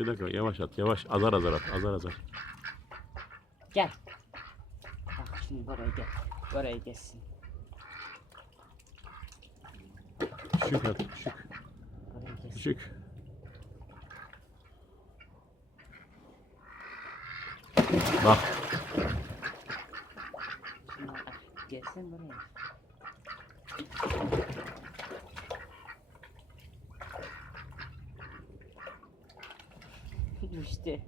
Bir dakika yavaş at yavaş azar azar at azar azar. Gel. Bak şimdi buraya gel. Buraya gelsin. Küçük at küçük Buraya gelsin. küçük. Bak Şimdi bak, gelsin buraya. Düştü.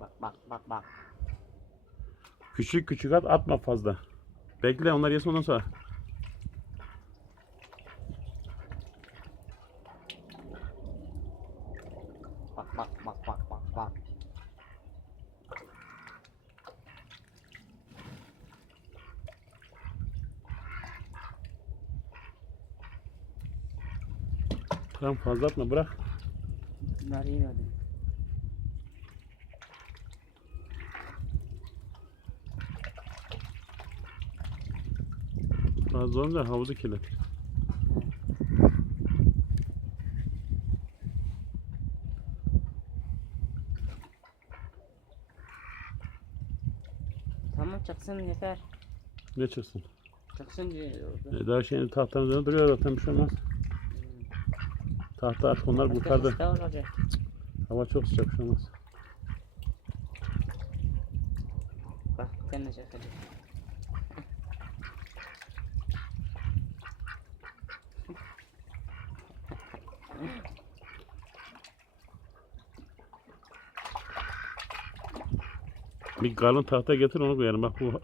bak bak bak bak. küçük küçük at atma fazla. Bekle onlar yesin ondan sonra. Bak bak bak bak bak bak. Tamam fazla atma bırak. Bunları yemedim. Fazla olunca havuzu kirlet. Tamam çıksın yeter. Ne çıksın? Çıksın diyor orada. E, daha şeyin tahtanın üzerinde duruyor zaten bir şey olmaz. Tahta artık onlar kurtardı. Hava çok sıcak şey olmaz. Bak sen de çakacak. Bir kalın tahta getir onu koyalım. Bak bu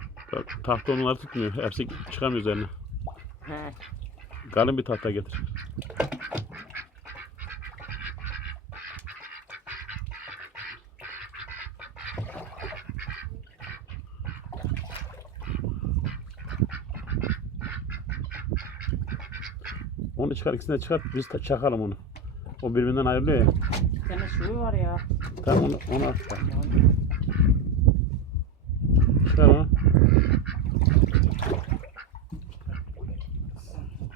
tahta onları tutmuyor. Hepsi çıkamıyor üzerine. He. Kalın bir tahta getir. Onu çıkar ikisini de çıkar biz çakalım onu. O birbirinden ayrılıyor ya. Bir tane şu var ya. Tamam onu, onu at. Çıkar onu.